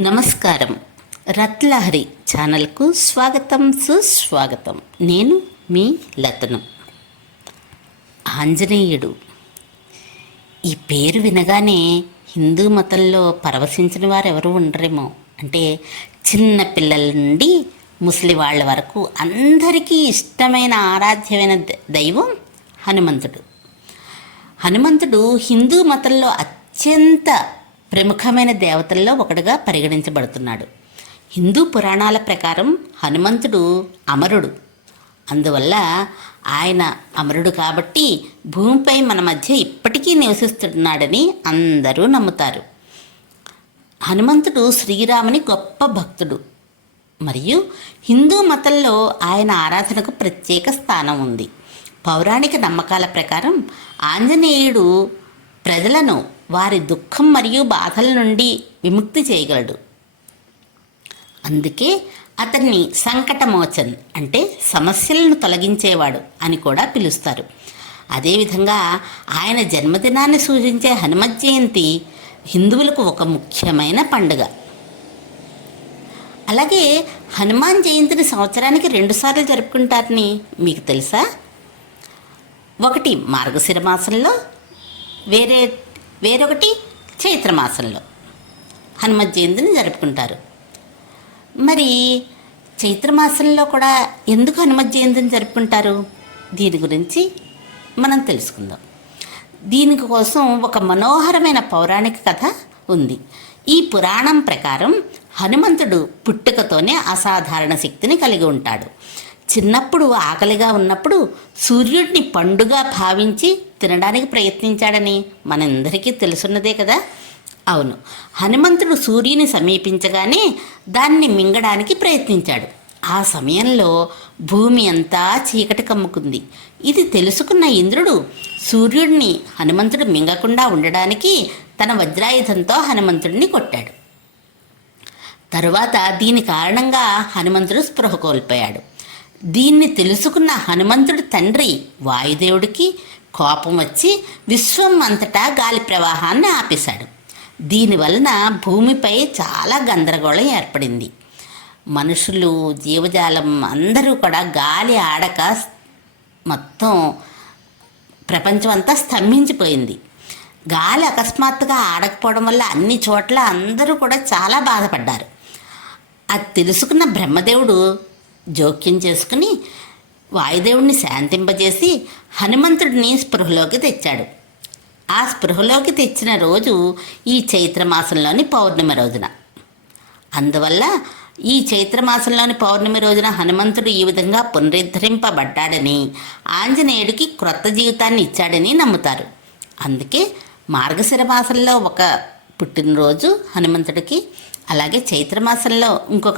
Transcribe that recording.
నమస్కారం. రత్లహరి ఛానల్కు స్వాగతం సుస్వాగతం. నేను మీ లతను. ఆంజనేయుడు. ఈ పేరు వినగానే హిందూ మతంలో పరవశించిన వారు ఎవరు ఉండరేమో. అంటే చిన్న పిల్లల నుండి ముసలి వాళ్ళ వరకు అందరికీ ఇష్టమైన ఆరాధ్యమైన ద- దైవం హనుమంతుడు. హనుమంతుడు హిందూ మతంలో అత్యంత ప్రముఖమైన దేవతల్లో ఒకటిగా పరిగణించబడుతున్నాడు. హిందూ పురాణాల ప్రకారం హనుమంతుడు అమరుడు. అందువల్ల ఆయన అమరుడు కాబట్టి భూమిపై మన మధ్య ఇప్పటికీ నివసిస్తున్నాడని అందరూ నమ్ముతారు. హనుమంతుడు శ్రీరాముని గొప్ప భక్తుడు. మరియు హిందూ మతంలో ఆయన ఆరాధనకు ప్రత్యేక స్థానం ఉంది. పౌరాణిక నమ్మకాల ప్రకారం ఆంజనేయుడు ప్రజలను వారి దుఃఖం మరియు బాధల నుండి విముక్తి చేయగలడు. అందుకే అతన్ని సంకటమోచన్ అంటే సమస్యలను తొలగించేవాడు అని కూడా పిలుస్తారు. అదేవిధంగా ఆయన జన్మదినాన్ని సూచించే హనుమత్ జయంతి హిందువులకు ఒక ముఖ్యమైన పండుగ. అలాగే హనుమాన్ జయంతిని సంవత్సరానికి రెండుసార్లు జరుపుకుంటారని మీకు తెలుసా? ఒకటి మార్గశిర మాసంలో వేరే వేరొకటి చైత్రమాసంలో. హనుమత్ జయంతిని జరుపుకుంటారు. మరి చైత్రమాసంలో కూడా ఎందుకు హనుమత్ జయంతిని జరుపుకుంటారు? దీని గురించి మనం తెలుసుకుందాం. దీనికోసం ఒక మనోహరమైన పౌరాణిక కథ ఉంది. ఈ పురాణం ప్రకారం హనుమంతుడు పుట్టుకతోనే అసాధారణ శక్తిని కలిగి ఉంటాడు. చిన్నప్పుడు ఆకలిగా ఉన్నప్పుడు సూర్యుడిని పండుగ భావించి తినడానికి ప్రయత్నించాడని మనందరికీ తెలుసున్నదే కదా? అవును. హనుమంతుడు సూర్యుని సమీపించగానే దాన్ని మింగడానికి ప్రయత్నించాడు. ఆ సమయంలో భూమి అంతా చీకటి కమ్ముకుంది. ఇది తెలుసుకున్న ఇంద్రుడు సూర్యుడిని హనుమంతుడు మింగకుండా ఉండడానికి తన వజ్రాయుధంతో హనుమంతుడిని కొట్టాడు. తరువాత దీని కారణంగా హనుమంతుడు స్పృహ కోల్పోయాడు. దీన్ని తెలుసుకున్న హనుమంతుడి తండ్రి వాయుదేవుడికి కోపం వచ్చి విశ్వం అంతటా గాలి ప్రవాహాన్ని ఆపేశాడు. దీనివలన భూమిపై చాలా గందరగోళం ఏర్పడింది. మనుషులు జీవజాలం అందరూ కూడా గాలి ఆడక మొత్తం ప్రపంచం అంతా స్తంభించిపోయింది. గాలి అకస్మాత్తుగా ఆడకపోవడం వల్ల అన్ని చోట్ల అందరూ కూడా చాలా బాధపడ్డారు. అది తెలుసుకున్న బ్రహ్మదేవుడు జోక్యం చేసుకుని వాయుదేవుణ్ణి శాంతింపజేసి హనుమంతుడిని స్పృహలోకి తెచ్చాడు. ఆ స్పృహలోకి తెచ్చిన రోజు ఈ చైత్రమాసంలోని పౌర్ణమి రోజున. అందువల్ల ఈ చైత్రమాసంలోని పౌర్ణమి రోజున హనుమంతుడు ఈ విధంగా పునరుద్ధరింపబడ్డాడని ఆంజనేయుడికి క్రొత్త జీవితాన్ని ఇచ్చాడని నమ్ముతారు. అందుకే మార్గశిర మాసంలో ఒక పుట్టినరోజు హనుమంతుడికి అలాగే చైత్రమాసంలో ఇంకొక